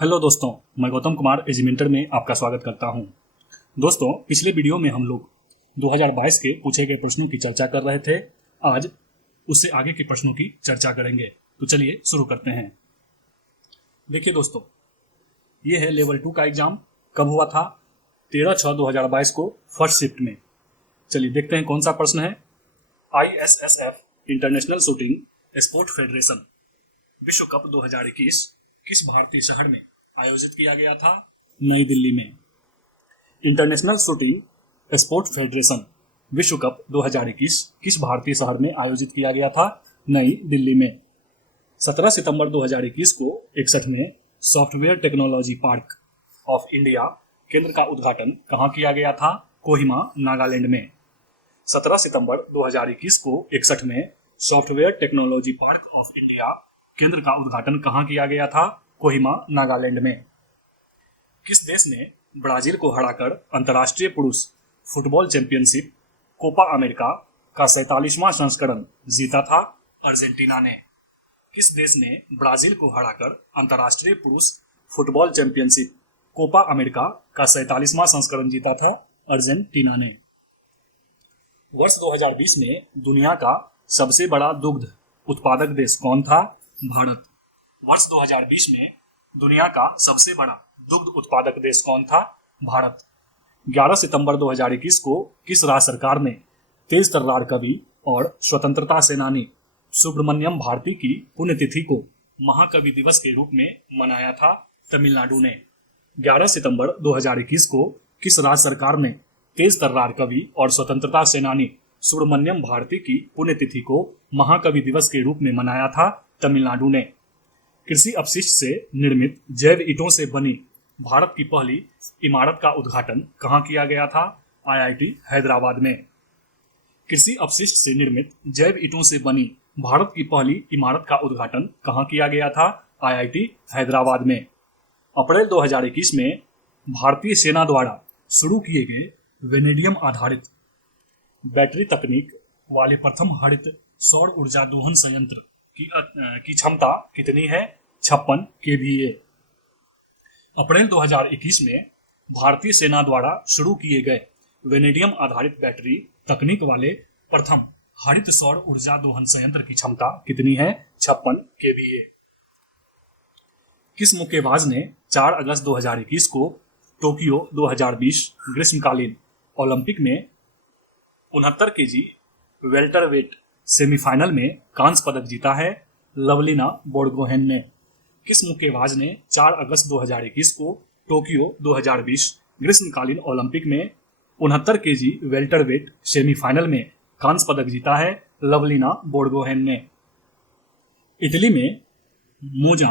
Hello दोस्तों, मैं गौतम कुमार एजिमेंटर में आपका स्वागत करता हूं। दोस्तों, पिछले वीडियो में हम लोग 2022 के पूछे गए प्रश्नों की चर्चा कर रहे थे। आज उससे आगे के प्रश्नों की चर्चा करेंगे। तो चलिए शुरू करते हैं। देखिए दोस्तों, ये है लेवल 2 का एग्जाम। कब हुआ था? 13/6/2022 को फर्स्ट शिफ्ट में। चलिए देखते हैं कौन सा प्रश्न है। ISSF international shooting sport federation विश्व कप 2021 किस भारतीय शहर में आयोजित किया गया था? नई दिल्ली में। इंटरनेशनल शूटिंग स्पोर्ट फेडरेशन विश्व कप 2021 किस भारतीय शहर में आयोजित किया गया था? नई दिल्ली में। 17 सितंबर 2021 को 61वें software technology park of India केंद्र का उद्घाटन कहाँ किया गया था? कोहिमा, नागालैंड में। 17 सितंबर 2021 को 61वें software technology park of India केंद्र का उद्घाटन कहाँ किया गया था? कोहिमा, नागालैंड में। किस देश ने ब्राजील को हराकर अंतर्राष्ट्रीय पुरुष फुटबॉल चैंपियनशिप कोपा अमेरिका का 47वां संस्करण जीता था? अर्जेंटीना ने। किस देश ने ब्राजील को हराकर अंतर्राष्ट्रीय पुरुष फुटबॉल चैंपियनशिप कोपा अमेरिका का 47वां संस्करण जीता था? अर्जेंटीना ने। वर्ष 2020 में दुनिया का सबसे बड़ा दुग्ध उत्पादक देश कौन था? भारत। वर्ष 2020 में दुनिया का सबसे बड़ा दुग्ध उत्पादक देश कौन था? भारत। 11 सितंबर 2021 को किस राज्य सरकार ने तेज तर्रार कवि और स्वतंत्रता सेनानी सुब्रमण्यम भारती की पुण्यतिथि को महाकवि दिवस के रूप में मनाया था? तमिलनाडु ने। 11 सितंबर 2021 को किस राज्य सरकार ने तेज तर्रार कवि और स्वतंत्रता सेनानी सुब्रमण्यम भारती की पुण्यतिथि को महाकवि दिवस के रूप में मनाया था? तमिलनाडु ने। कृषि अपशिष्ट से निर्मित जैव ईंटों से बनी भारत की पहली इमारत का उद्घाटन कहाँ किया गया था? IIT हैदराबाद में। कृषि अपशिष्ट से निर्मित जैव ईंटों से बनी भारत की पहली इमारत का उद्घाटन कहाँ किया गया था? IIT हैदराबाद में। अप्रैल 2021 में भारतीय सेना द्वारा शुरू किए गए वेनेडियम आधारित बैटरी तकनीक वाले प्रथम हरित सौर ऊर्जा दोहन संयंत्र की क्षमता कितनी है? 56 kVA। अप्रैल 2021 में भारतीय सेना द्वारा शुरू किए गए वेनेडियम आधारित बैटरी तकनीक वाले प्रथम हरित सौर ऊर्जा दोहन संयंत्र की क्षमता कितनी है? 56 kVA। किस मुक्केबाज ने 4 अगस्त 2021 को टोक्यो 2020 ग्रीष्मकालीन ओलंपिक में 69 kg वेल्टरवेट सेमीफाइनल में कांस्य पदक जीता है? लवलीना बोरगोहेन ने। किस मुक्केबाज ने 4 अगस्त 2021 को टोक्यो 2020 ग्रीष्मकालीन ओलंपिक में 69 kg वेल्टरवेट सेमीफाइनल में कांस्य पदक जीता है? लवलीना बोरगोहेन ने। इटली में मोजा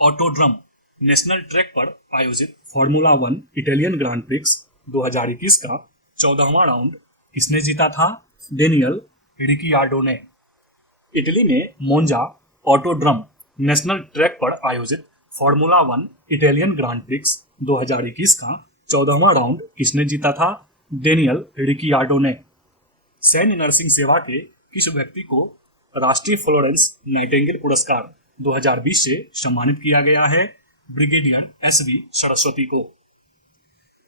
ऑटोड्रम नेशनल ट्रैक पर आयोजित फॉर्मूला 1 इटालियन ग्रांड प्रिक्स 2021 का 14वां राउंड किसने जीता था? डेनियल रिकियार्डो ने। इटली में मोंजा ऑटोड्रम नेशनल ट्रैक पर आयोजित फॉर्मूला 1 इटालियन ग्रांड प्रिक्स 2021 का 14वां राउंड किसने जीता था? डेनियल रिकियार्डो ने। सैन्य नर्सिंग सेवा के किस व्यक्ति को राष्ट्रीय फ्लोरेंस नाइटिंगेल पुरस्कार 2020 से सम्मानित किया गया है? ब्रिगेडियर SV सरस्वती को।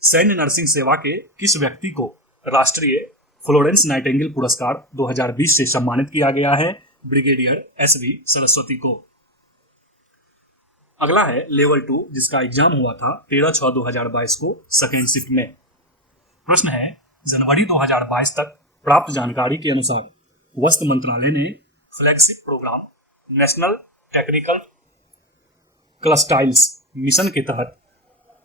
सैन्य नर्सिंग सेवा के किस व्यक्ति को राष्ट्रीय फ्लोरेंस नाइटिंगेल पुरस्कार 2020 से सम्मानित किया गया है? ब्रिगेडियर SV सरस्वती को। अगला है लेवल 2 जिसका एग्जाम हुआ था 13/6/2022 को सेकेंड शिफ्ट में। प्रश्न है, जनवरी 2022 तक प्राप्त जानकारी के अनुसार वस्त्र मंत्रालय ने flagship programme national technical textiles mission के तहत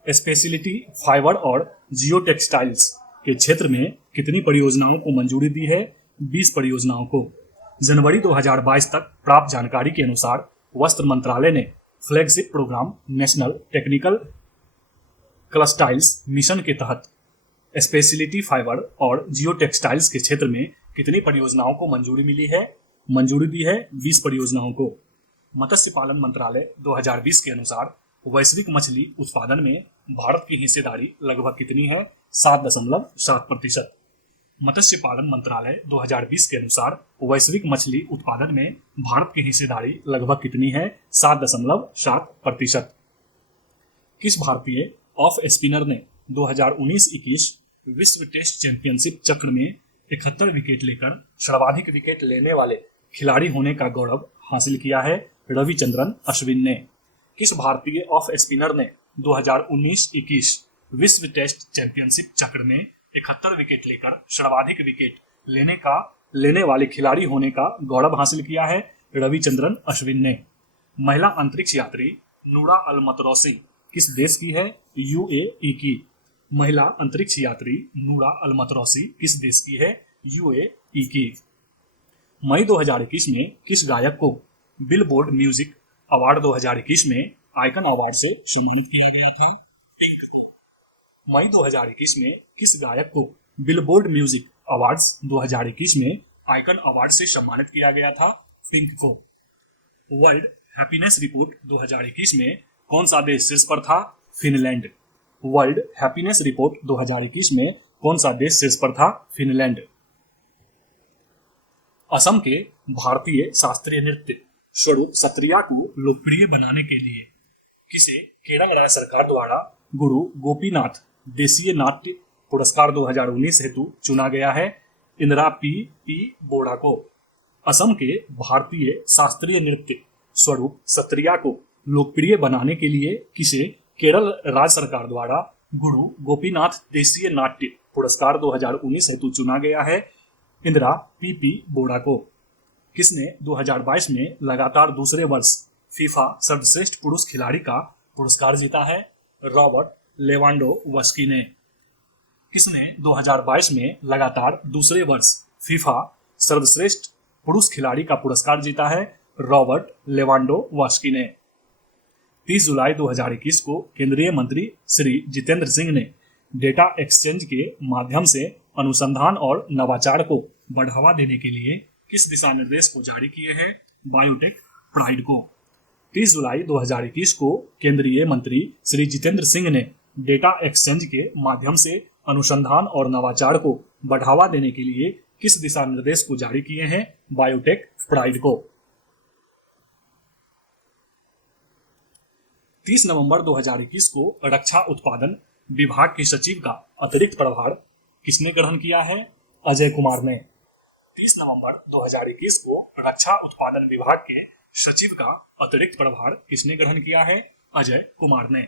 स्पेशलिटी फाइबर और जियो टेक्सटाइल्स के क्षेत्र में कितनी परियोजनाओं को मंजूरी दी है? 20 परियोजनाओं को। जनवरी 2022 तक प्राप्त जानकारी के अनुसार वस्त्र मंत्रालय ने flagship programme national technical textiles mission के तहत स्पेशलिटी फाइबर और जियो टेक्सटाइल्स के क्षेत्र में कितनी परियोजनाओं को मंजूरी मिली है? मंजूरी दी है 20 परियोजनाओं को। मत्स्य पालन मंत्रालय 2020 के अनुसार वैश्विक मछली उत्पादन में भारत की हिस्सेदारी लगभग कितनी है? 7.7%। मत्स्य पालन मंत्रालय 2020 के अनुसार वैश्विक मछली उत्पादन में भारत की हिस्सेदारी लगभग कितनी है? 7.7%। किस भारतीय ऑफ स्पिनर ने 2019-21 विश्व टेस्ट चैंपियनशिप चक्र में 71 विकेट लेकर सर्वाधिक विकेट लेने वाले खिलाड़ी होने का गौरव हासिल किया है? रविचंद्रन अश्विन ने। किस भारतीय ऑफ स्पिनर ने 2019-21 विश्व टेस्ट चैंपियनशिप चक्र में 71 विकेट लेकर सर्वाधिक विकेट लेने वाले खिलाड़ी होने का गौरव हासिल किया है? रविचंद्रन अश्विन ने। महिला अंतरिक्ष यात्री नूरा अल मतरौसी किस देश की है? यूएई की। महिला अंतरिक्ष यात्री नूरा अल मतरौसी किस देश की है? यूएई की। मई 2021 में किस गायक को बिलबोर्ड म्यूजिक अवार्ड 2021 में आइकन अवार्ड से सम्मानित किया गया था? मई 2021 में किस गायक को बिलबोर्ड म्यूजिक अवार्ड्स 2021 में आइकन अवार्ड से सम्मानित किया गया था? पिंक को। वर्ल्ड हैप्पीनेस रिपोर्ट 2021 में कौन सा देश शीर्ष पर था? फिनलैंड। वर्ल्ड हैप्पीनेस रिपोर्ट 2021 में कौन सा देश शीर्ष पर था? फिनलैंड। असम के भारतीय शास्त्रीय नृत्य स्वरूप सत्रिया को लोकप्रिय बनाने के लिए किसे केरल राज्य सरकार द्वारा गुरु गोपीनाथ देशीय नाट्य पुरस्कार 2019 हेतु चुना गया है? इंदिरा पी बोड़ा को। असम के भारतीय शास्त्रीय नृत्य स्वरूप सत्रिया को लोकप्रिय बनाने के लिए किसे केरल राज्य सरकार द्वारा गुरु गोपीनाथ देशीय नाट्य पुरस्कार 2019 हेतु चुना गया है? इंदिरा पी बोड़ा को। किसने 2022 में लगातार दूसरे वर्ष फीफा सर्वश्रेष्ठ पुरुष खिलाड़ी का पुरस्कार जीता है? रॉबर्ट लेवांडोव्स्की ने। किसने 2022 में लगातार दूसरे वर्ष फीफा सर्वश्रेष्ठ पुरुष खिलाड़ी का पुरस्कार जीता है? रॉबर्ट लेवांडोव्स्की ने। 30 जुलाई 2021 को केंद्रीय मंत्री श्री जितेंद्र सिंह ने डेटा एक्सचेंज के माध्यम से अनुसंधान और नवाचार को बढ़ावा देने के लिए किस दिशा निर्देश को जारी किए हैं? बायोटेक प्राइड को। 30 जुलाई 2021 को केंद्रीय मंत्री श्री जितेंद्र सिंह ने डेटा एक्सचेंज के माध्यम से अनुसंधान और नवाचार को बढ़ावा देने के लिए किस दिशा निर्देश को जारी किए हैं? बायोटेक प्राइड को। 30 नवंबर 2021 को रक्षा उत्पादन विभाग के सचिव का अतिरिक्त प्रभार किसने ग्रहण किया है? अजय कुमार ने। 30 नवंबर 2021 को रक्षा उत्पादन विभाग के सचिव का अतिरिक्त प्रभार किसने ग्रहण किया है? अजय कुमार ने।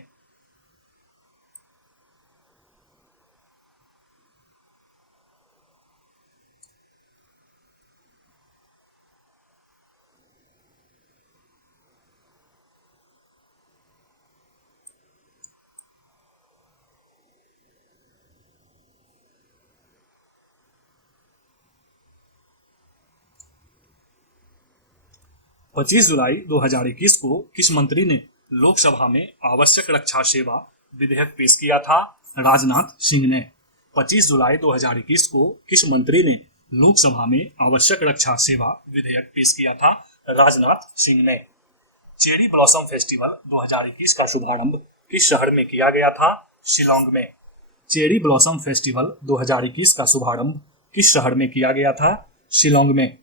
पच्चीस जुलाई 2021 को किस मंत्री ने लोकसभा में आवश्यक रक्षा सेवा विधेयक पेश किया था? राजनाथ सिंह ने। 25 जुलाई 2021 को किस मंत्री ने लोकसभा में आवश्यक रक्षा सेवा विधेयक पेश किया था? राजनाथ सिंह ने। चेरी ब्लॉसम फेस्टिवल 2021 का शुभारंभ किस शहर में किया गया था? शिलोंग में। चेरी ब्लॉसम फेस्टिवल 2021 का शुभारंभ किस शहर में किया गया था? शिलोंग में।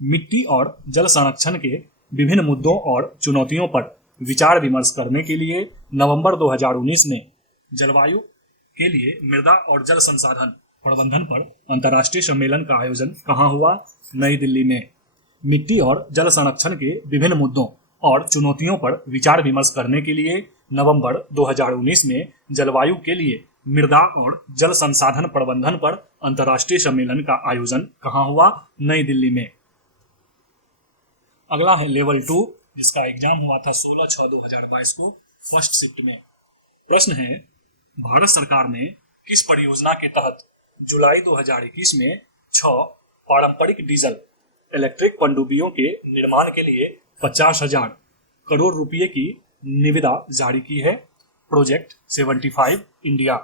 मिट्टी और जल संरक्षण के विभिन्न मुद्दों और चुनौतियों पर विचार विमर्श करने के लिए नवंबर 2019 में जलवायु के लिए मृदा और जल संसाधन प्रबंधन पर अंतर्राष्ट्रीय सम्मेलन का आयोजन कहाँ हुआ? नई दिल्ली में। मिट्टी और जल संरक्षण के विभिन्न मुद्दों और चुनौतियों पर विचार विमर्श करने के लिए नवंबर 2019 में जलवायु के लिए मृदा और जल संसाधन प्रबंधन पर अंतर्राष्ट्रीय सम्मेलन का आयोजन कहाँ हुआ? नई दिल्ली में। अगला है लेवल 2, जिसका एग्जाम हुआ था 16/6/2022 को फर्स्ट शिफ्ट में। प्रश्न है, भारत सरकार ने किस परियोजना के तहत जुलाई 2021 में 6 पारंपरिक डीजल इलेक्ट्रिक पनडुब्बियों के निर्माण के लिए 50,000 करोड़ रुपए की निविदा जारी की है? Project 75 India.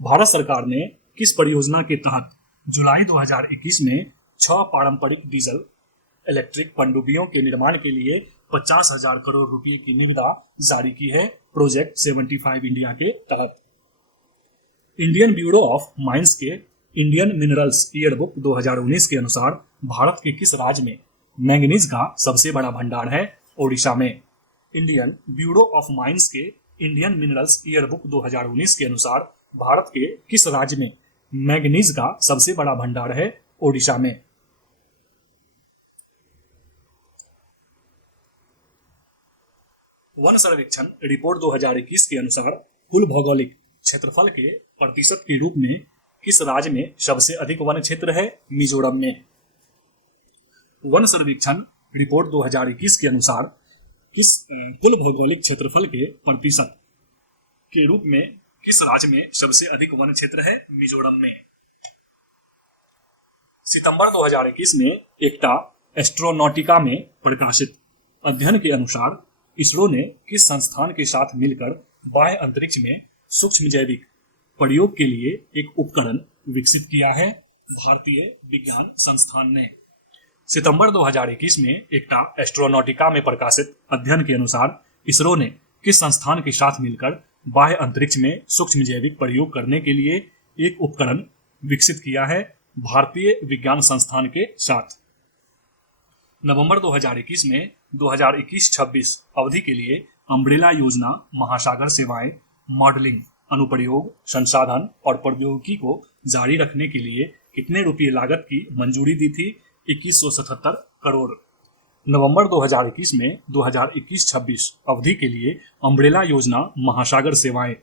भारत सरकार ने किस परियोजना के तहत जुलाई 2021 में 6 पारंपरिक डीजल इलेक्ट्रिक पनडुब्बियों के निर्माण के लिए 50,000 करोड़ रुपए की निविदा जारी की है? प्रोजेक्ट 75 इंडिया के तहत। इंडियन ब्यूरो ऑफ माइंस के इंडियन मिनरल्स ईयरबुक 2019 के अनुसार भारत के किस राज्य में मैंगनीज का सबसे बड़ा भंडार है? ओडिशा में। इंडियन ब्यूरो ऑफ माइंस के इंडियन मिनरल्स ईयरबुक 2019 के अनुसार भारत के किस राज्य में मैग्नीज का सबसे बड़ा भंडार है? ओडिशा में। वन सर्वेक्षण रिपोर्ट 2021 के अनुसार कुल भौगोलिक क्षेत्रफल के प्रतिशत के रूप में किस राज्य में सबसे अधिक वन क्षेत्र है? मिजोरम में। वन सर्वेक्षण रिपोर्ट 2021 के अनुसार कुल भौगोलिक क्षेत्रफल के प्रतिशत के रूप में किस राज्य में सबसे अधिक वन क्षेत्र है? मिजोरम में। सितंबर 2021 में एकटा एस्ट्रोनॉटिका में प्रकाशित अध्ययन के अनुसार इसरो ने किस संस्थान के साथ मिलकर बाह्य अंतरिक्ष में सूक्ष्म जैविक प्रयोग के लिए एक उपकरण विकसित किया है? भारतीय विज्ञान संस्थान ने। सितंबर 2021 में एकटा एस्ट्रोनॉटिका में प्रकाशित अध्ययन के अनुसार इसरो ने किस संस्थान के साथ मिलकर बाह्य अंतरिक्ष में सूक्ष्म जैविक प्रयोग करने के लिए एक उपकरण विकसित किया है? भारतीय विज्ञान संस्थान के साथ। नवंबर 2021 में 2021-26 अवधि के लिए अम्ब्रेला योजना महासागर सेवाएं मॉडलिंग अनुप्रयोग संसाधन और प्रौद्योगिकी को जारी रखने के लिए कितने रुपये लागत की मंजूरी दी थी? 2177 करोड़। नवंबर 2021 में 2021-26 अवधि के लिए अम्ब्रेला योजना महासागर सेवाएं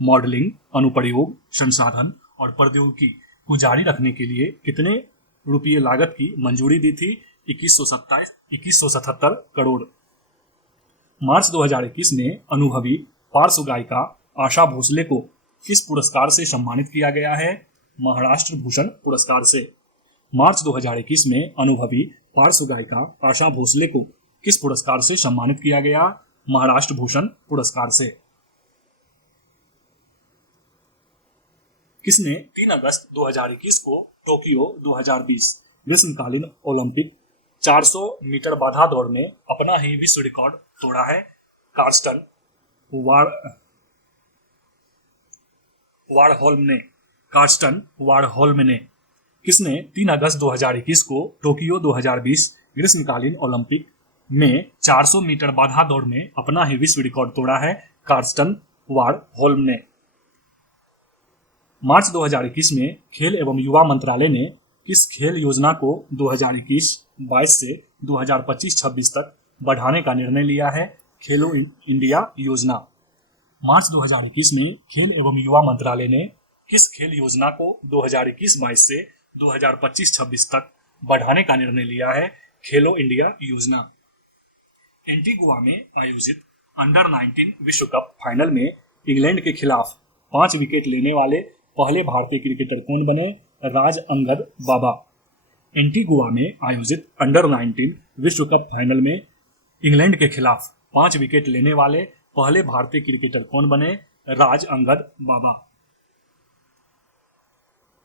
मॉडलिंग अनुप्रयोग संसाधन और प्रौद्योगिकी को जारी रखने के लिए कितने रुपये लागत की मंजूरी दी थी? 2177 करोड़। मार्च 2021 में अनुभवी पार्श्व गायिका आशा भोसले को किस पुरस्कार से सम्मानित किया गया है? महाराष्ट्र भूषण पुरस्कार से। मार्च 2021 में अनुभवी पार्श्व गायिका आशा भोसले को किस पुरस्कार से सम्मानित किया गया? महाराष्ट्र भूषण पुरस्कार से। किसने 3 अगस्त 2021 को टोक्यो 2020 ग्रीष्मकालीन ओलंपिक 400 मीटर बाधा दौड़ में अपना ही विश्व रिकॉर्ड तोड़ा है? कार्स्टन वारहोल्म ने। किसने 3 अगस्त 2021 को टोक्यो 2020 ग्रीष्मकालीन ओलंपिक में 400 मीटर बाधा दौड़ में अपना ही विश्व रिकॉर्ड तोड़ा है? कार्स्टन वारहोल्म ने। मार्च 2021 में खेल एवं युवा मंत्रालय ने किस खेल योजना को 2021-22 से 2025-26 तक बढ़ाने का निर्णय लिया है? खेलो इंडिया योजना। मार्च 2021 में खेल एवं युवा मंत्रालय ने किस खेल योजना को 2021-22 से 2025-26 तक बढ़ाने का निर्णय लिया है? खेलो इंडिया योजना। एंटीगुआ में आयोजित अंडर 19 विश्व कप फाइनल में इंग्लैंड के खिलाफ 5 विकेट लेने वाले पहले भारतीय क्रिकेटर कौन बने? राज अंगद बाबा। एंटीगुआ में आयोजित अंडर 19 विश्व कप फाइनल में इंग्लैंड के खिलाफ 5 विकेट लेने वाले पहले भारतीय क्रिकेटर कौन बने? राज अंगद बाबा।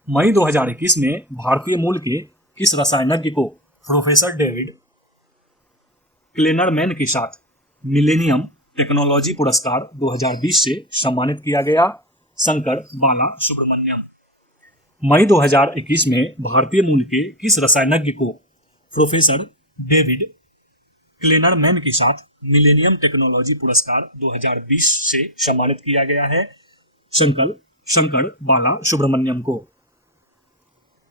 मई 2021 में भारतीय मूल के किस रसायनज्ञ को प्रोफेसर डेविड क्लेनरमैन के साथ मिलेनियम टेक्नोलॉजी पुरस्कार 2020 से सम्मानित किया गया? शंकर बाला सुब्रमण्यम। मई 2021 में भारतीय मूल के किस रसायनज्ञ को प्रोफेसर डेविड क्लेनरमैन के साथ मिलेनियम टेक्नोलॉजी पुरस्कार 2020 से सम्मानित किया गया है? शंकर बाला सुब्रमण्यम को।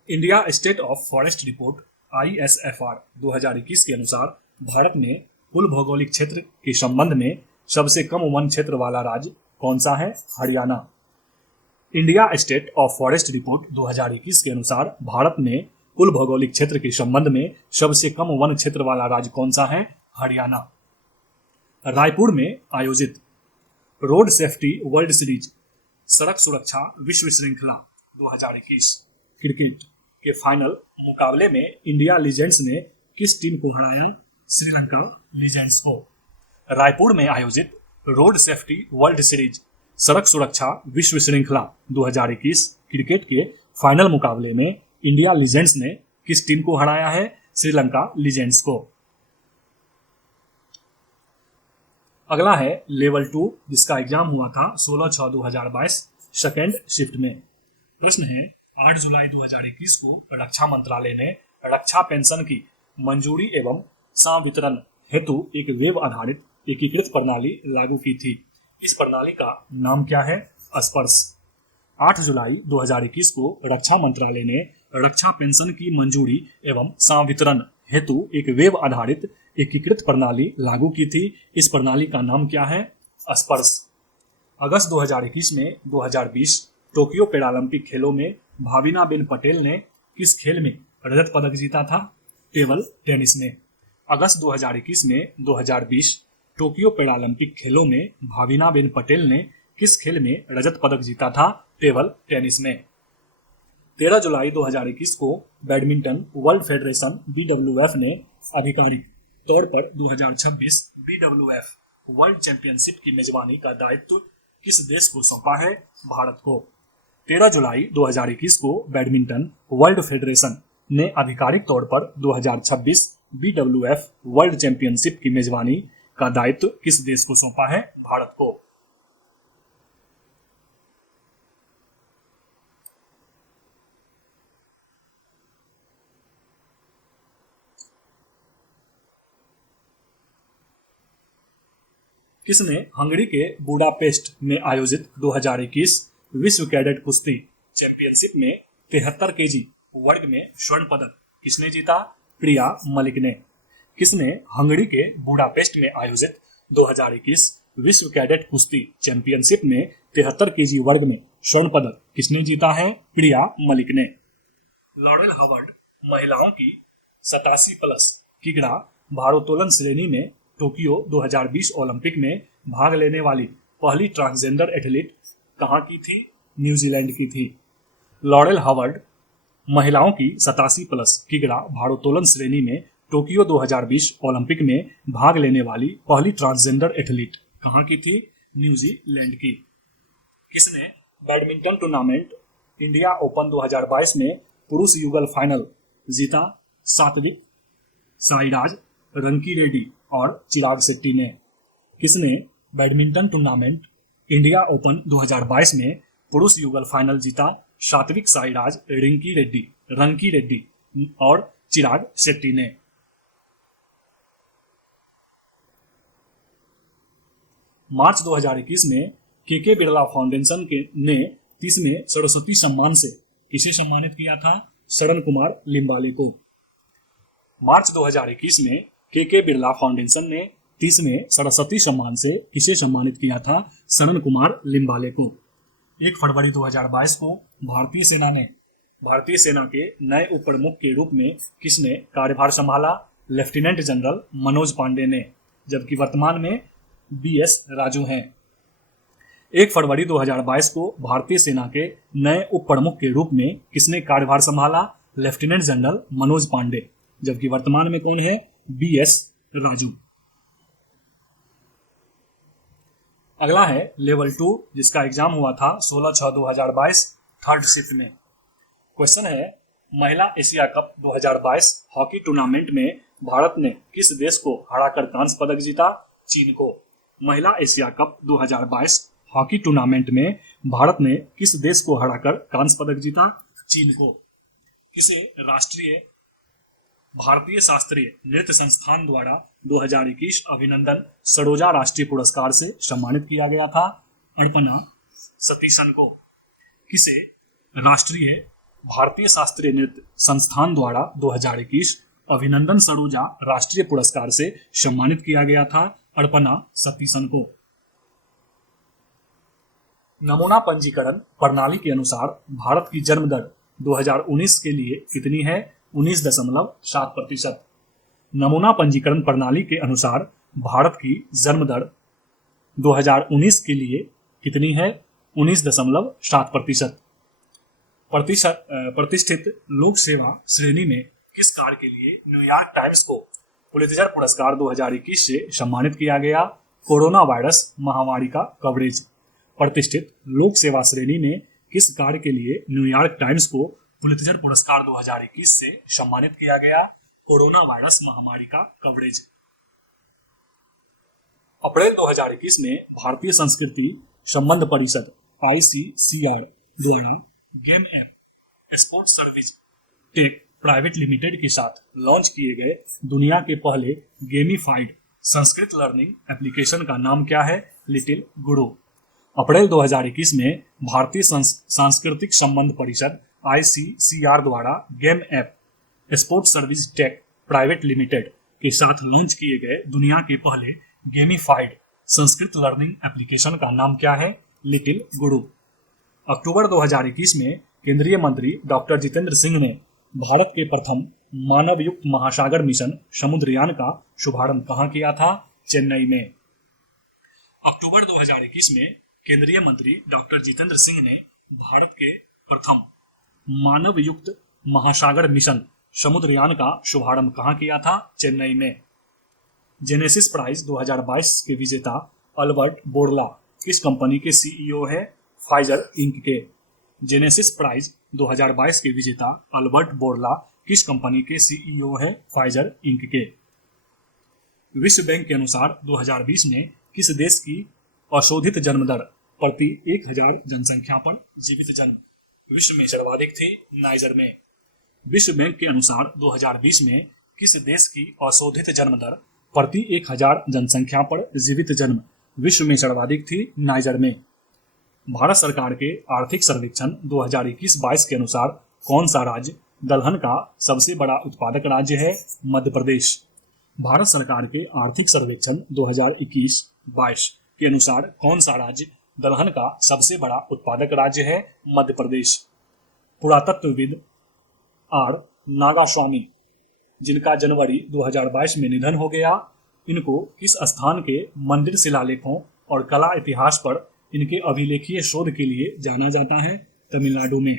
India state of forest report ISFR 2021 के अनुसार भारत में कुल भौगोलिक क्षेत्र के संबंध में सबसे कम वन क्षेत्र वाला राज्य कौन सा है? Haryana. India state of forest report 2021 के अनुसार भारत में कुल भौगोलिक क्षेत्र के संबंध में सबसे कम वन क्षेत्र वाला राज्य कौन सा है? हरियाणा। रायपुर में आयोजित रोड सेफ्टी वर्ल्ड सीरीज सड़क सुरक्षा विश्व श्रृंखला 2021 क्रिकेट के फाइनल मुकाबले में इंडिया लीजेंड्स ने किस टीम को हराया? श्रीलंका लीजेंड्स को। रायपुर में आयोजित रोड सेफ्टी वर्ल्ड सीरीज सड़क सुरक्षा विश्व श्रृंखला 2021 क्रिकेट के फाइनल मुकाबले में इंडिया लीजेंड्स ने किस टीम को हराया है? श्रीलंका लीजेंड्स को। अगला है लेवल 2 जिसका एग्जाम हुआ था 16/6/2022 सेकेंड शिफ्ट में। प्रश्न है 8 जुलाई 2021 को रक्षा मंत्रालय ने रक्षा पेंशन की मंजूरी एवं संवितरण हेतु एक वेब आधारित एकीकृत प्रणाली लागू की थी। इस प्रणाली का नाम क्या है? स्पर्श। 8 जुलाई 2021 को रक्षा मंत्रालय ने रक्षा पेंशन की मंजूरी एवं संवितरण हेतु एक वेब आधारित एकीकृत प्रणाली लागू की थी। इस प्रणाली का नाम क्या है? स्पर्श। अगस्त 2021 में 2020 टोक्यो पैरालंपिक खेलों में भाविनाबेन पटेल ने किस खेल में रजत पदक जीता था? टेबल टेनिस में। अगस्त 2021 में 2020 टोक्यो पैरालंपिक खेलों में भाविनाबेन पटेल ने किस खेल में रजत पदक जीता था? टेबल टेनिस में। 13 जुलाई 2021 को बैडमिंटन वर्ल्ड फेडरेशन BWF ने आधिकारिक तौर पर 2026 BWF वर्ल्ड चैंपियनशिप की मेजबानी का दायित्व किस देश को सौंपा है? भारत को। 13 जुलाई 2021 को बैडमिंटन वर्ल्ड फेडरेशन ने आधिकारिक तौर पर 2026 BWF वर्ल्ड चैंपियनशिप की मेजबानी का दायित्व किस देश को सौंपा है? भारत को। किसने हंगरी के बुडापेस्ट में आयोजित 2021 विश्व कैडेट कुश्ती चैंपियनशिप में 73 केजी वर्ग में स्वर्ण पदक किसने जीता? प्रिया मलिक ने। किसने हंगरी के बुडापेस्ट में आयोजित 2021 विश्व कैडेट कुश्ती चैंपियनशिप में 73 केजी वर्ग में स्वर्ण पदक किसने जीता है? प्रिया मलिक ने। लॉरेल हावर्ड महिलाओं की 87 प्लस किग्रा भारोत्तोलन श्रेणी में टोक्यो 2020 ओलंपिक में भाग लेने वाली पहली ट्रांसजेंडर एथलीट कहाँ की थी? न्यूजीलैंड की थी। लॉरेल हावर्ड महिलाओं की 87 प्लस किग्रा भारोत्तोलन श्रेणी में टोक्यो 2020 ओलंपिक में भाग लेने वाली पहली ट्रांसजेंडर एथलीट कहाँ की थी? न्यूजीलैंड की। किसने बैडमिंटन टूर्नामेंट इंडिया ओपन 2022 में पुरुष युगल फाइनल जीता? सात्विक साईराज, रंकी रेड्डी और चिराग शेट्टी ने। किसने बैडमिंटन टूर्नामेंट इंडिया ओपन 2022 में पुरुष युगल फाइनल जीता? सात्विक साईराज, रंकी रेड्डी और चिराग शेट्टी ने। मार्च 2021 में के बिरला फाउंडेशन ने 30वें सरस्वती सम्मान से किसे सम्मानित किया था? शरण कुमार लिम्बाले को। मार्च 2021 में के बिरला फाउंडेशन ने 30वें सरस्वती सम्मान से किसे सम्मानित किया था? शरण कुमार लिम्बाले को। 1 फरवरी 2022 को भारतीय सेना के नए उप प्रमुख के रूप में किसने कार्यभार संभाला? लेफ्टिनेंट जनरल मनोज पांडे ने, जबकि वर्तमान में BS राजू हैं। 1 फरवरी 2022 को भारतीय सेना के नए उप प्रमुख के रूप में किसने कार्यभार संभाला? लेफ्टिनेंट जनरल मनोज पांडे, जबकि वर्तमान में कौन है? BS राजू। अगला है लेवल 2, जिसका एग्जाम हुआ था 16/6/2022 थर्ड शिफ्ट में। क्वेश्चन है, महिला एशिया कप 2022 हॉकी टूर्नामेंट में भारत ने किस देश को हराकर कांस्य पदक जीता? चीन को। महिला एशिया कप 2022 हॉकी टूर्नामेंट में भारत ने किस देश को हराकर कांस्य पदक जीता? चीन को। किसे राष्ट्रीय भारतीय शास्त्रीय नृत्य संस्थान द्वारा 2021 अभिनंदन सरोजा राष्ट्रीय पुरस्कार से सम्मानित किया गया था? अर्पणा सतीशन को। किसे राष्ट्रीय भारतीय शास्त्रीय नृत्य संस्थान द्वारा 2021 अभिनंदन सरोजा राष्ट्रीय पुरस्कार से सम्मानित किया गया था? अर्पणा सतीशन को। नमूना पंजीकरण प्रणाली के अनुसार भारत की जन्म दर 2019 के लिए कितनी है? 19.7%। नमूना पंजीकरण प्रणाली के अनुसार भारत की जन्म दर 2019 के लिए कितनी है? 19.7%। प्रतिष्ठित लोक सेवा श्रेणी में किस कार्य के लिए न्यूयॉर्क टाइम्स को पुलित्जर पुरस्कार 2021 से सम्मानित किया गया? कोरोना वायरस महामारी का कवरेज। प्रतिष्ठित लोक सेवा श्रेणी में किस कार्य के लिए न्यूयॉर्क टाइम्स को पुलित्जर पुरस्कार 2021 से सम्मानित किया गया? कोरोना वायरस महामारी का कवरेज। अप्रैल 2021 में भारतीय संस्कृति संबंध परिषद ICCR द्वारा game app sports service tech private limited के साथ लॉन्च किए गए दुनिया के पहले गेमिफाइड संस्कृत लर्निंग एप्लीकेशन का नाम क्या है? लिटिल गुरु। अप्रैल 2021 में भारतीय सांस्कृतिक संबंध परिषद ICCR द्वारा game app sports service tech private limited के साथ लॉन्च किए गए दुनिया के पहले गेमिफाइड संस्कृत लर्निंग एप्लीकेशन का नाम क्या है? लिटिल गुरु। अक्टूबर 2021 में केंद्रीय मंत्री डॉक्टर जितेंद्र सिंह ने भारत के प्रथम मानवयुक्त महासागर मिशन समुद्रयान का शुभारंभ कहाँ किया था? चेन्नई में। अक्टूबर 2021 में केंद्रीय मंत्री डॉक्टर जितेंद्र सिंह ने भारत के प्रथम मानवयुक्त महासागर मिशन समुद्रयान का शुभारंभ कहाँ किया था? चेन्नई में। जेनेसिस प्राइज 2022 के विजेता अल्बर्ट बोर्ला किस कंपनी के CEO है? फाइजर इंक के। जेनेसिस प्राइज 2022 के विजेता अल्बर्ट बोर्ला किस कंपनी के CEO है? फाइजर इंक के। विश्व बैंक के अनुसार 2020 में किस देश की अशोधित जन्म दर प्रति 1000 जनसंख्या पर जीवित जन्म विश्व में सर्वाधिक थी? नाइजर में। विश्व बैंक के अनुसार 2020 में किस देश की अशोधित जन्म दर प्रति 1000 जनसंख्या पर जीवित जन्म विश्व में सर्वाधिक थी? नाइजर में। भारत सरकार के आर्थिक सर्वेक्षण 2021-22 के अनुसार कौन सा राज्य दलहन का सबसे बड़ा उत्पादक राज्य है? मध्य प्रदेश। भारत सरकार के आर्थिक सर्वेक्षण 2021-22 के अनुसार कौन सा राज्य दलहन का सबसे बड़ा उत्पादक राज्य है? मध्य प्रदेश। पुरातत्वविद आर नागास्वामी जिनका जनवरी 2022 में निधन हो गया, इनको किस स्थान के मंदिर शिलालेखों और कला इतिहास पर इनके अभिलेखीय शोध के लिए जाना जाता है? तमिलनाडु में।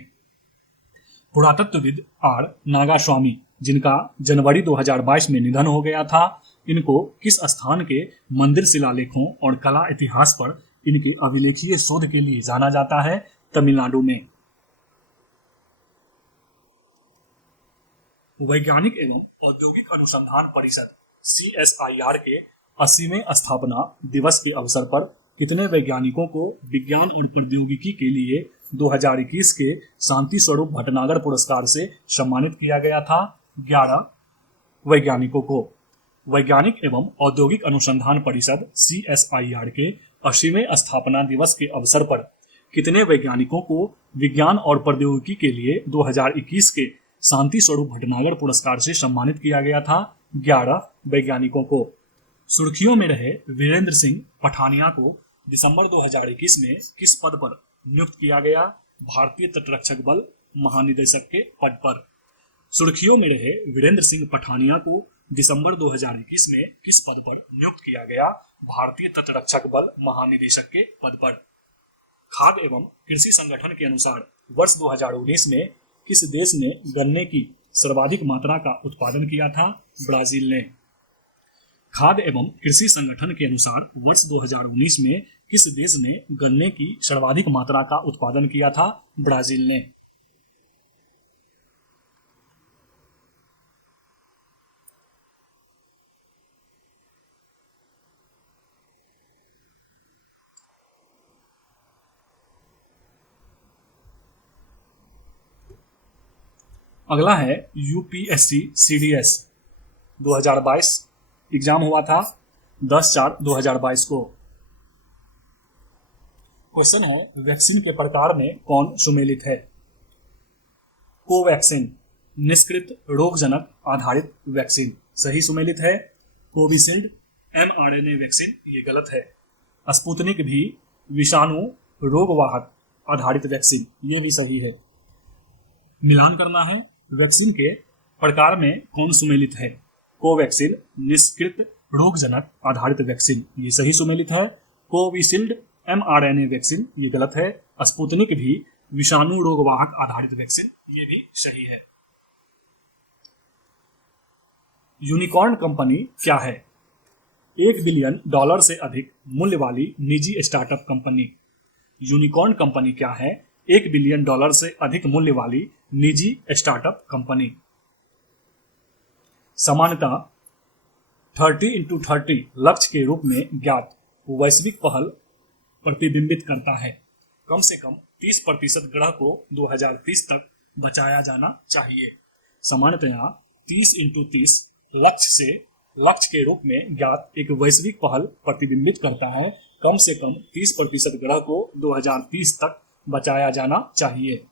पुरातत्वविद आर नागास्वामी जिनका जनवरी 2022 में निधन हो गया था, इनको किस स्थान के मंदिर शिलालेखों और कला इतिहास पर इनके अभिलेखीय शोध के लिए जाना जाता है? तमिलनाडु में। वैज्ञानिक एवं औद्योगिक अनुसंधान परिषद CSIR के 80वें स्थापना दिवस के अवसर पर कितने वैज्ञानिकों को विज्ञान और प्रौद्योगिकी के लिए 2021 के शांति स्वरूप भटनागर पुरस्कार से सम्मानित किया गया था? 11 वैज्ञानिकों को। वैज्ञानिक एवं औद्योगिक अनुसंधान परिषद CSIR के 80वें स्थापना दिवस के अवसर पर कितने वैज्ञानिकों को विज्ञान और प्रौद्योगिकी के लिए 2021 के शांति स्वरूप भटनागर पुरस्कार से सम्मानित किया गया था? 11 वैज्ञानिकों को। सुर्खियों में रहे वीरेंद्र सिंह पठानिया को दिसंबर 2021 में किस पद पर नियुक्त किया गया? भारतीय तटरक्षक बल महानिदेशक के पद पर। सुर्खियों में रहे वीरेंद्र सिंह पठानिया को दिसंबर 2021 में किस पद पर नियुक्त किया गया? भारतीय तटरक्षक बल महानिदेशक के पद पर। खाद्य एवं कृषि संगठन के अनुसार वर्ष 2019 में किस देश ने गन्ने की सर्वाधिक मात्रा का उत्पादन किया था? ब्राजील ने। खाद्य एवं कृषि संगठन के अनुसार वर्ष 2019 में किस देश ने गन्ने की सर्वाधिक मात्रा का उत्पादन किया था? ब्राजील ने। अगला है UPSC CDS 2022 एग्जाम हुआ था 10/4/2022 को। क्वेश्चन है वैक्सीन के प्रकार में कौन सुमेलित है? कोवैक्सीन निष्क्रित रोगजनक आधारित वैक्सीन सही सुमेलित है। कोविशील्ड mRNA वैक्सीन ये गलत है। स्पुतनिक भी विषाणु रोगवाहक आधारित वैक्सीन ये भी सही है। मिलान करना है वैक्सीन के प्रकार में कौन सुमेलित है। कोवैक्सीन निष्क्रित रोगजनक आधारित वैक्सीन ये सही सुमेलित है। कोविशील्ड mRNA वैक्सीन ये गलत है। स्पुतनिक भी विषाणु रोगवाहक आधारित वैक्सीन ये भी सही है। यूनिकॉर्न कंपनी क्या है? $1 बिलियन से अधिक मूल्य वाली निजी स्टार्टअप कंपनी। यूनिकॉर्न कंपनी क्या है? $1 बिलियन से अधिक मूल्य वाली निजी स्टार्टअप कंपनी। सामान्यतः 30x30 लक्ष्य के रूप में ज्ञात वैश्विक पहल प्रतिबिंबित करता है कम से कम 30% ग्रह को 2030 तक बचाया जाना चाहिए। सामान्यतः 30x30 लक्ष्य से लक्ष्य के रूप में ज्ञात एक वैश्विक पहल प्रतिबिंबित करता है कम से कम 30% ग्रह को 2030 तक बचाया जाना चाहिए।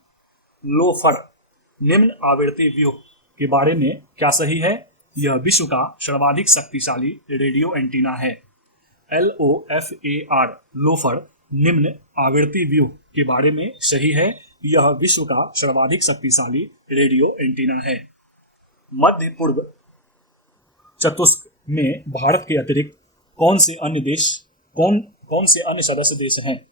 लोफर निम्न आवृत्ति व्यूह के बारे में क्या सही है? यह विश्व का सर्वाधिक शक्तिशाली रेडियो एंटीना है। LOFAR लोफर निम्न आवृत्ति व्यूह के बारे में सही है। यह विश्व का सर्वाधिक शक्तिशाली रेडियो एंटीना है। मध्य पूर्व चतुष्क में भारत के अतिरिक्त कौन से अन्य सदस्य देश हैं?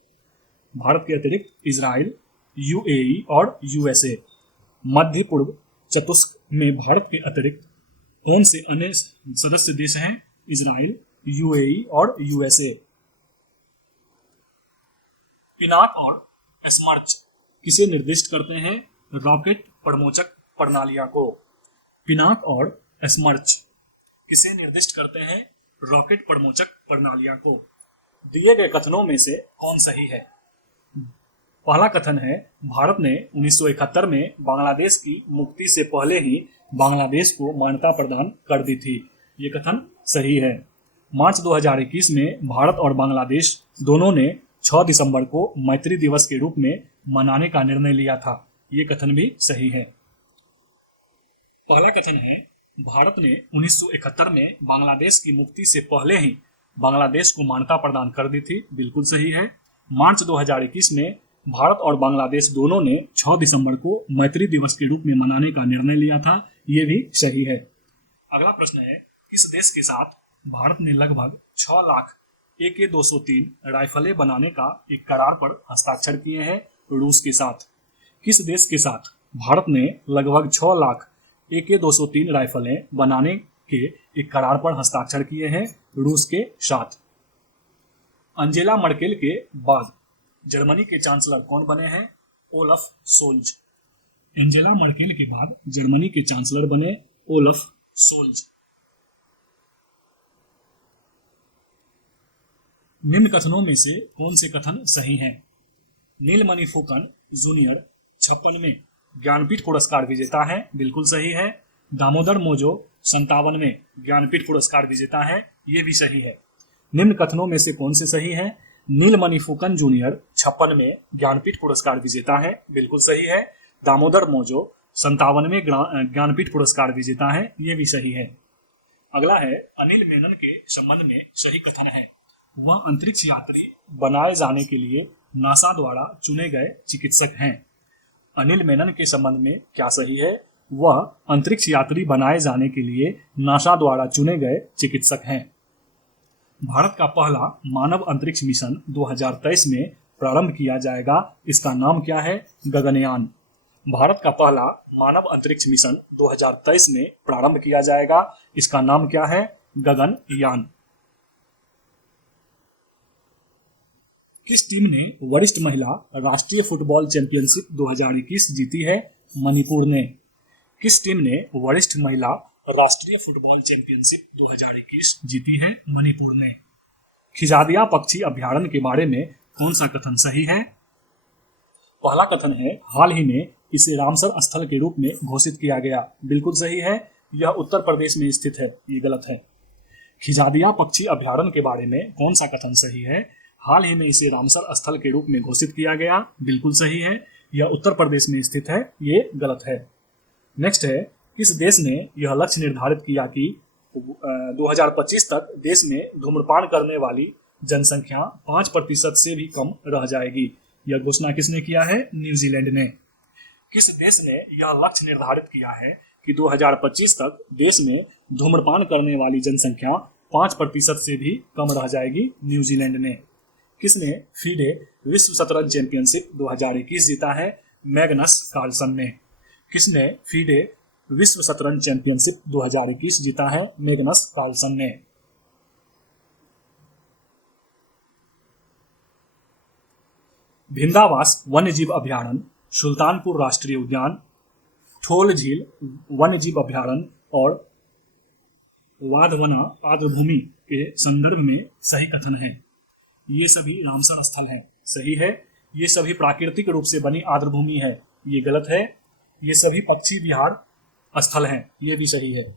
भारत के अतिरिक्त इजराइल, UAE और USA। मध्य पूर्व चतुष्क में भारत के अतिरिक्त कौन से अन्य सदस्य देश हैं? इजराइल, UAE और USA। पिनाक और स्मर्च किसे निर्दिष्ट करते हैं? रॉकेट प्रमोचक प्रणालियां को। पिनाक और स्मर्च किसे निर्दिष्ट करते हैं? रॉकेट प्रमोचक प्रणालियां को। दिए गए कथनों में से कौन सही है? पहला कथन है, भारत ने 1971 में बांग्लादेश की मुक्ति से पहले ही बांग्लादेश को मान्यता प्रदान कर दी थी। ये कथन सही है। मार्च 2021 में भारत और बांग्लादेश दोनों ने 6 दिसंबर को मैत्री दिवस के रूप में मनाने का निर्णय लिया था। ये कथन भी सही है। पहला कथन है, भारत ने 1971 में बांग्लादेश की मुक्ति से पहले ही बांग्लादेश को मान्यता प्रदान कर दी थी। बिल्कुल सही है। मार्च 2021 में भारत और बांग्लादेश दोनों ने 6 दिसंबर को मैत्री दिवस के रूप में मनाने का निर्णय लिया था। ये भी सही है। अगला प्रश्न है, किस देश के साथ भारत ने लगभग 6 लाख AK-203 राइफलें बनाने का एक करार पर हस्ताक्षर किए हैं? रूस के साथ। किस देश के साथ भारत ने लगभग 6 लाख AK-203 राइफलें बनाने के एक करार पर हस्ताक्षर किए हैं? रूस के साथ। अंजेला मर्केल के बाद जर्मनी के चांसलर कौन बने हैं? Olaf Scholz. एंजेला मर्केल के बाद जर्मनी के चांसलर बने ओलफ सोल्ज। निम्न कथनों में से कौन से कथन सही हैं? नीलमणि फुकन जूनियर 56 में ज्ञानपीठ पुरस्कार विजेता है। बिल्कुल सही है। दामोदर मोजो 57 में ज्ञानपीठ पुरस्कार विजेता है। ये भी सही है। निम्न कथनों में से कौन से सही है? नीलमणि फुकन जूनियर 56 में ज्ञानपीठ पुरस्कार विजेता है। बिल्कुल सही है। दामोदर मोजो 57 में ज्ञानपीठ पुरस्कार विजेता है। ये भी सही है। अगला है, अनिल मेनन के संबंध में सही कथन है। वह अंतरिक्ष यात्री बनाए जाने के लिए नासा द्वारा चुने गए चिकित्सक हैं। अनिल मेनन के संबंध में क्या सही है? वह अंतरिक्ष यात्री बनाए जाने के लिए नासा द्वारा चुने गए चिकित्सक हैं। भारत का पहला मानव अंतरिक्ष मिशन 2023 में प्रारंभ किया जाएगा। इसका नाम क्या है? गगनयान। भारत का पहला मानव अंतरिक्ष मिशन 2023 में प्रारंभ किया जाएगा। इसका नाम क्या है? गगनयान। किस टीम ने वरिष्ठ महिला राष्ट्रीय फुटबॉल चैंपियनशिप 2021 जीती है? मणिपुर ने। किस टीम ने वरिष्ठ महिला राष्ट्रीय फुटबॉल चैंपियनशिप 2021 जीती है? मणिपुर ने। खिजादिया पक्षी अभ्यारण्य के बारे में कौन सा कथन सही है? पहला कथन है, हाल ही में इसे रामसर स्थल के रूप में घोषित किया गया। बिल्कुल सही है। यह उत्तर प्रदेश में स्थित है। ये गलत है। खिजादिया पक्षी अभ्यारण्य के बारे में कौन सा कथन सही है? हाल ही में इसे रामसर स्थल के रूप में घोषित किया गया। बिल्कुल सही है। यह उत्तर प्रदेश में स्थित है। ये गलत है। नेक्स्ट है, किस देश ने यह लक्ष्य निर्धारित किया कि 2025 तक देश में धूम्रपान करने वाली जनसंख्या 5% से भी कम रह जाएगी? यह घोषणा किसने किया है? न्यूजीलैंड ने। किस देश ने यह लक्ष्य निर्धारित किया है कि 2025 तक देश में धूम्रपान करने वाली जनसंख्या 5% से भी कम रह जाएगी? न्यूजीलैंड ने। किसने फीडे विश्व शतरंज चैंपियनशिप 2021 जीता है? मैग्नस कार्लसन ने। किसने फीडे विश्व शतरंज चैंपियनशिप 2021 जीता है? मैग्नस कार्लसन ने। भिंदावास वन्यजीव अभ्यारण्य, सुल्तानपुर राष्ट्रीय उद्यान, ठोल झील वन्यजीव अभ्यारण्य और वाधवना आर्द्रभूमि के संदर्भ में सही कथन है। ये सभी रामसर स्थल हैं। सही है। ये सभी प्राकृतिक रूप से बनी आर्द्रभूमि है। ये गलत है। ये सभी पक्षी विहार स्थल हैं। ये भी सही है।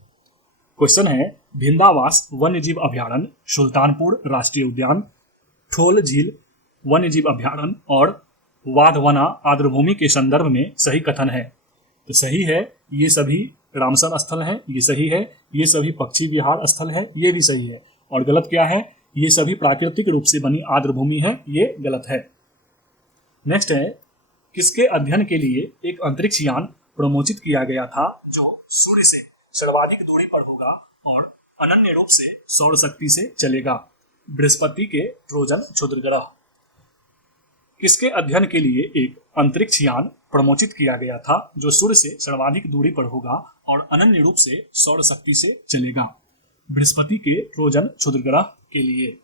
क्वेश्चन है, भिंदावास वन्यजीव अभयारण्य, सुल्तानपुर राष्ट्रीय उद्यान, ठोल झील वन्यजीव अभयारण्य और वाधवना आर्द्रभूमि के संदर्भ में सही कथन है। तो सही है, ये सभी रामसर स्थल है, ये सही है। ये सभी पक्षी विहार स्थल है, ये भी सही है। और गलत क्या है, ये सभी प्राकृतिक रूप से बनी आर्द्रभूमि है, ये गलत है। नेक्स्ट है, किसके अध्ययन के लिए एक अंतरिक्ष यान प्रमोचित किया गया था जो सूर्य से सर्वाधिक दूरी पर होगा और अनन्य रूप से सौर शक्ति से चलेगा? बृहस्पति के ट्रोजन क्षुद्र ग्रह। किसके अध्ययन के लिए एक अंतरिक्ष यान प्रमोचित किया गया था जो सूर्य से सर्वाधिक दूरी पर होगा और अनन्य रूप से सौर शक्ति से चलेगा? बृहस्पति के ट्रोजन क्षुद्र ग्रह के लिए।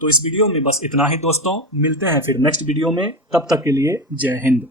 तो इस वीडियो में बस इतना ही दोस्तों, मिलते हैं फिर नेक्स्ट वीडियो में, तब तक के लिए जय हिंद।